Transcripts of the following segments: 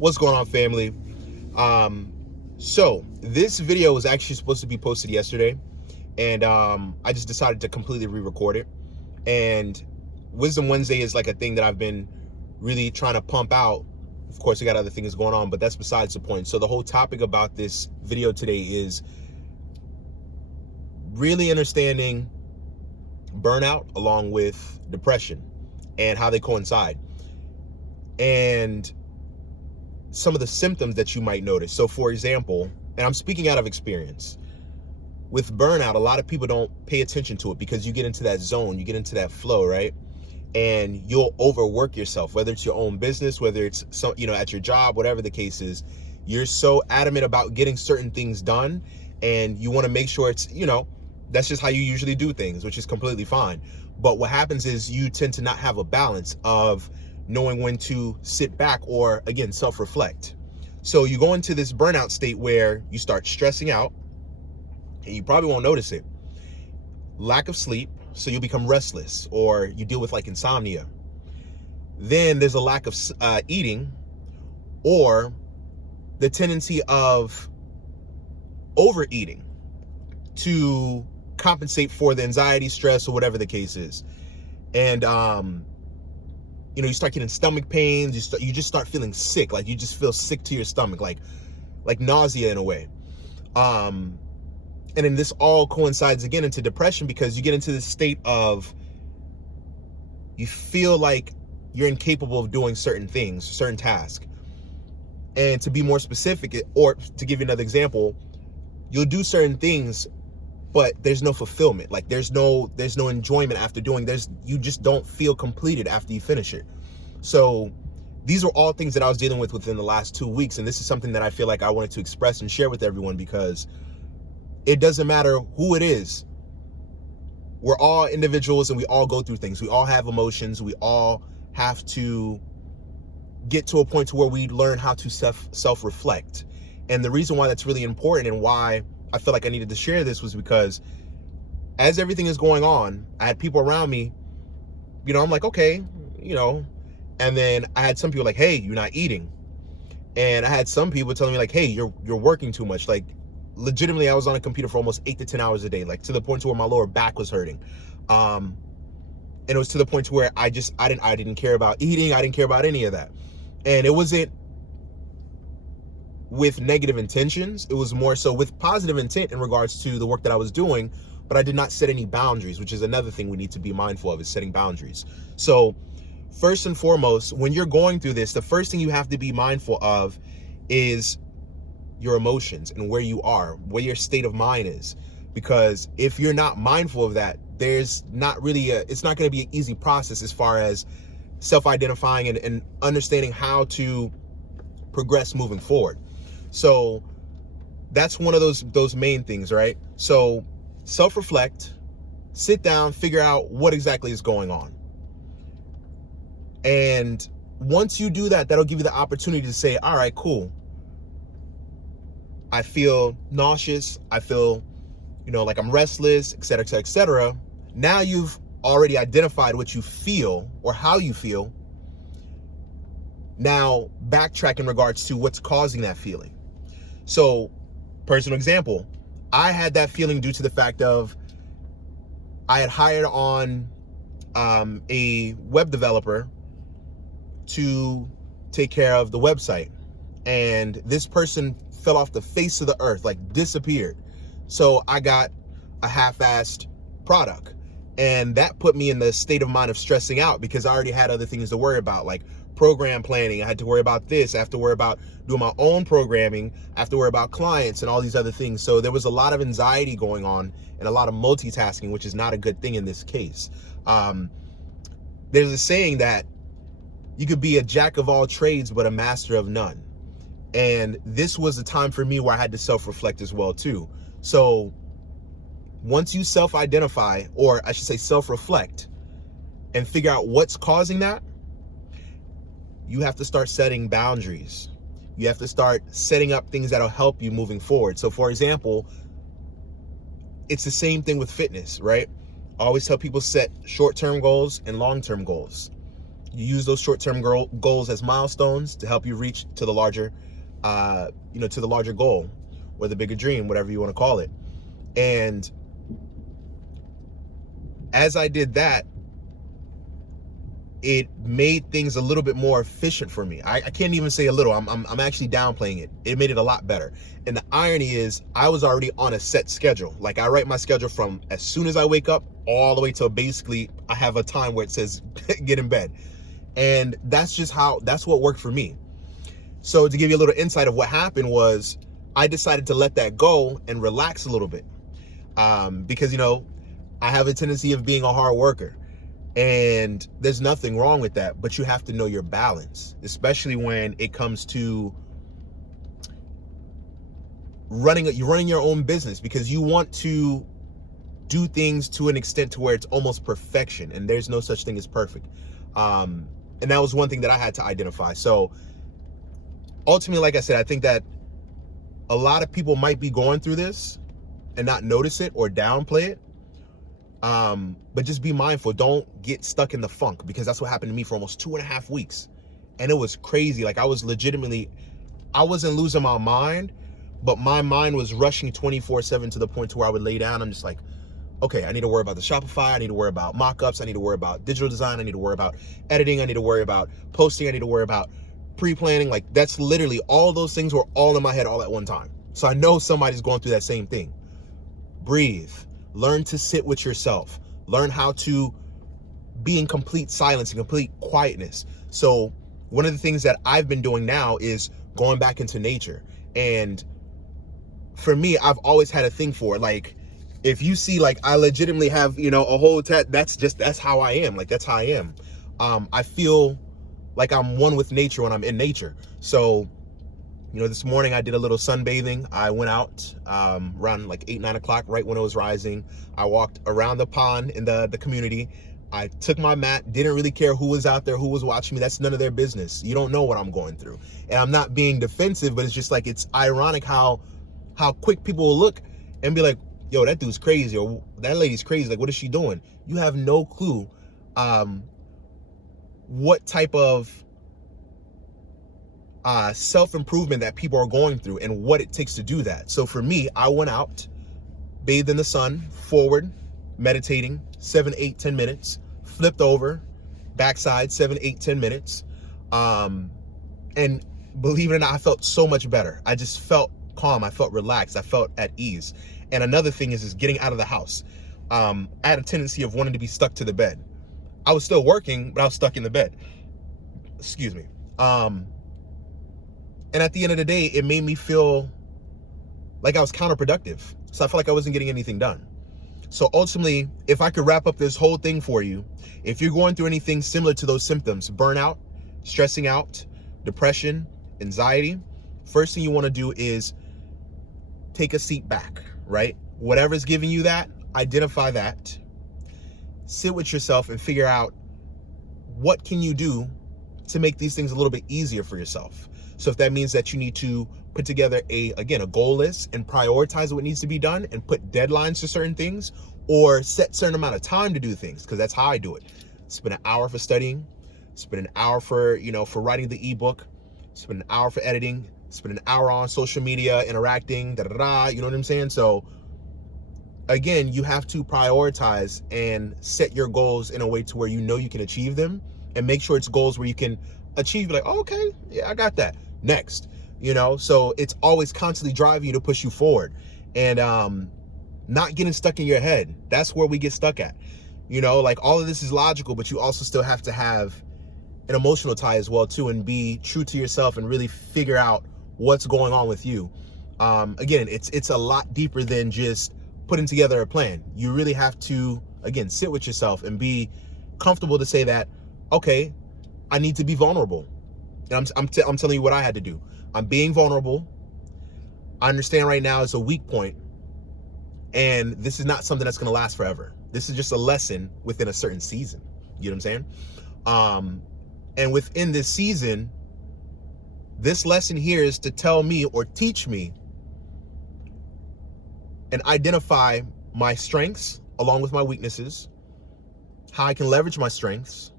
What's going on, family? So this video was actually supposed to be posted yesterday, and I just decided to completely re-record it. And Wisdom Wednesday is like a thing that I've been really trying to pump out. Of course, I got other things going on, but that's besides the point. So the whole topic about this video today is really understanding burnout along with depression and how they coincide, and some of the symptoms that you might notice. So for example, and I'm speaking out of experience, with burnout, a lot of people don't pay attention to it because you get into that zone, you get into that flow, right? And you'll overwork yourself, whether it's your own business, whether it's at your job, whatever the case is. You're so adamant about getting certain things done, and you want to make sure it's, that's just how you usually do things, which is completely fine. But what happens is you tend to not have a balance of knowing when to sit back or, again, self-reflect. So you go into this burnout state where you start stressing out, and you probably won't notice it. Lack of sleep, so you'll become restless, or you deal with like insomnia. Then there's a lack of eating, or the tendency of overeating to compensate for the anxiety, stress, or whatever the case is. And you start getting stomach pains. You just start feeling sick, like you just feel sick to your stomach, like nausea in a way. And then this all coincides again into depression, because you get into this state of, you feel like you're incapable of doing certain things, certain tasks. And to be more specific, or to give you another example, you'll do certain things, but there's no fulfillment. Like there's no enjoyment after doing. You just don't feel completed after you finish it. So these are all things that I was dealing with within the last 2 weeks. And this is something that I feel like I wanted to express and share with everyone, because it doesn't matter who it is. We're all individuals and we all go through things. We all have emotions. We all have to get to a point to where we learn how to self-reflect. And the reason why that's really important, and why I feel like I needed to share this, was because as everything is going on, I had people around me, I'm like, okay, and then I had some people like, hey, you're not eating. And I had some people telling me like, hey, you're working too much. Like legitimately, I was on a computer for almost 8 to 10 hours a day, like to the point to where my lower back was hurting. And it was to the point to where I didn't care about eating. I didn't care about any of that. And it wasn't with negative intentions. It was more so with positive intent in regards to the work that I was doing, but I did not set any boundaries, which is another thing we need to be mindful of, is setting boundaries. So first and foremost, when you're going through this, the first thing you have to be mindful of is your emotions and where you are, where your state of mind is. Because if you're not mindful of that, it's not going to be an easy process as far as self-identifying and understanding how to progress moving forward. So that's one of those main things, right? So self-reflect, sit down, figure out what exactly is going on. And once you do that, that'll give you the opportunity to say, all right, cool. I feel nauseous. I feel, like I'm restless, et cetera, et cetera, et cetera. Now you've already identified what you feel or how you feel. Now backtrack in regards to what's causing that feeling. So, personal example, I had that feeling due to the fact of I had hired on a web developer to take care of the website, and this person fell off the face of the earth, like disappeared. So I got a half-assed product, and that put me in the state of mind of stressing out, because I already had other things to worry about, like program planning. I had to worry about this. I have to worry about doing my own programming. I have to worry about clients and all these other things. So there was a lot of anxiety going on and a lot of multitasking, which is not a good thing in this case. There's a saying that you could be a jack of all trades, but a master of none. And this was a time for me where I had to self-reflect as well too. So once you self-identify, or I should say self-reflect, and figure out what's causing that, you have to start setting boundaries. You have to start setting up things that'll help you moving forward. So for example, it's the same thing with fitness, right? I always tell people set short-term goals and long-term goals. You use those short-term goals as milestones to help you reach to the larger, to the larger goal or the bigger dream, whatever you want to call it. And as I did that, it made things a little bit more efficient for me. I can't even say a little. I'm actually downplaying it. It made it a lot better. And the irony is, I was already on a set schedule. Like, I write my schedule from as soon as I wake up all the way till basically I have a time where it says get in bed. And that's what worked for me. So to give you a little insight of what happened was, I decided to let that go and relax a little bit. Because, I have a tendency of being a hard worker. And there's nothing wrong with that, but you have to know your balance, especially when it comes to running your own business, because you want to do things to an extent to where it's almost perfection, and there's no such thing as perfect. And that was one thing that I had to identify. So ultimately, like I said, I think that a lot of people might be going through this and not notice it or downplay it. But just be mindful. Don't get stuck in the funk, because that's what happened to me for almost 2.5 weeks. And it was crazy. Like, I wasn't losing my mind, but my mind was rushing 24/7 to the point to where I would lay down. I'm just like, okay, I need to worry about the Shopify. I need to worry about mockups. I need to worry about digital design. I need to worry about editing. I need to worry about posting. I need to worry about pre-planning. Like, that's literally, all those things were all in my head all at one time. So I know somebody's going through that same thing. Breathe. Learn to sit with yourself. Learn how to be in complete silence and complete quietness. So one of the things that I've been doing now is going back into nature. And for me, I've always had a thing for it. Like, if you see, like, I legitimately have, a whole that's how I am. Like, that's how I am. I feel like I'm one with nature when I'm in nature. So, this morning I did a little sunbathing. I went out around like 8-9 o'clock, right when it was rising. I walked around the pond in the community. I took my mat, didn't really care who was out there, who was watching me. That's none of their business. You don't know what I'm going through. And I'm not being defensive, but it's just like, it's ironic how quick people will look and be like, yo, that dude's crazy, or that lady's crazy. Like, what is she doing? You have no clue what type of self-improvement that people are going through and what it takes to do that. So for me, I went out, bathed in the sun, forward, meditating, 7, 8, 10 minutes, flipped over, backside, 7, 8, 10 minutes. And believe it or not, I felt so much better. I just felt calm. I felt relaxed. I felt at ease. And another thing is getting out of the house. I had a tendency of wanting to be stuck to the bed. I was still working, but I was stuck in the bed. Excuse me. And at the end of the day, it made me feel like I was counterproductive. So I felt like I wasn't getting anything done. So ultimately, if I could wrap up this whole thing for you, if you're going through anything similar to those symptoms, burnout, stressing out, depression, anxiety, first thing you want to do is take a seat back, right? Whatever's giving you that, identify that. Sit with yourself and figure out, what can you do to make these things a little bit easier for yourself? So if that means that you need to put together a goal list and prioritize what needs to be done and put deadlines to certain things, or set certain amount of time to do things, because that's how I do it. Spend an hour for studying, spend an hour for writing the ebook, spend an hour for editing, spend an hour on social media, interacting, you know what I'm saying? So again, you have to prioritize and set your goals in a way to where you can achieve them, and make sure it's goals where you can achieve, like, oh, okay, yeah, I got that. Next, so it's always constantly driving you to push you forward, and not getting stuck in your head. That's where we get stuck at. Like, all of this is logical, but you also still have to have an emotional tie as well too, and be true to yourself and really figure out what's going on with you. Again, it's a lot deeper than just putting together a plan. You really have to, again, sit with yourself and be comfortable to say that, okay, I need to be vulnerable. And I'm telling you what I had to do. I'm being vulnerable. I understand right now it's a weak point, and this is not something that's going to last forever. This is just a lesson within a certain season. You know what I'm saying? And within this season, this lesson here is to tell me or teach me and identify my strengths along with my weaknesses, how I can leverage my strengths,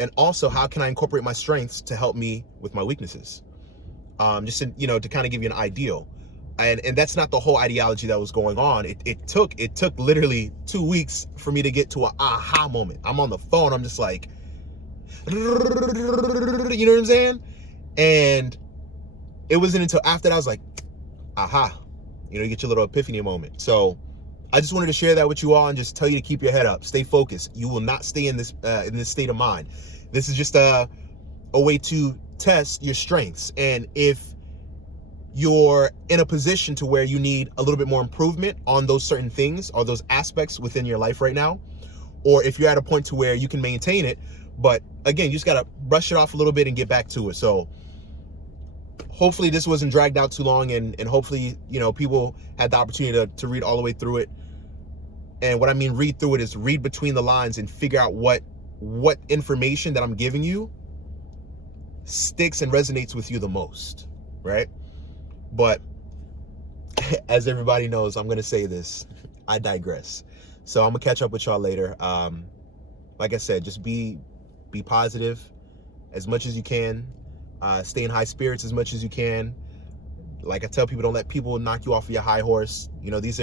And also, how can I incorporate my strengths to help me with my weaknesses? Just to, to kind of give you an ideal. And that's not the whole ideology that was going on. It took literally 2 weeks for me to get to an aha moment. I'm on the phone, I'm just like, you know what I'm saying? And it wasn't until after that I was like, aha, you get your little epiphany moment. So I just wanted to share that with you all and just tell you to keep your head up, stay focused. You will not stay in this state of mind. This is just a way to test your strengths. And if you're in a position to where you need a little bit more improvement on those certain things or those aspects within your life right now, or if you're at a point to where you can maintain it, but again, you just got to brush it off a little bit and get back to it. So hopefully this wasn't dragged out too long, and hopefully, people had the opportunity to read all the way through it. And what I mean read through it is read between the lines and figure out what information that I'm giving you sticks and resonates with you the most, right? But as everybody knows, I'm going to say this, I digress. So I'm going to catch up with y'all later. Like I said, just be positive as much as you can. Stay in high spirits as much as you can. Like I tell people, don't let people knock you off of your high horse. These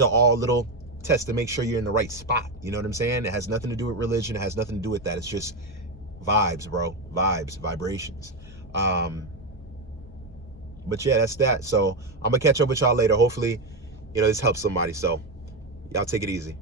are all little tests to make sure you're in the right spot. You know what I'm saying? It has nothing to do with religion. It has nothing to do with that. It's just vibes, bro. Vibes, vibrations. But yeah, that's that. So I'm gonna catch up with y'all later. Hopefully, this helps somebody. So y'all take it easy.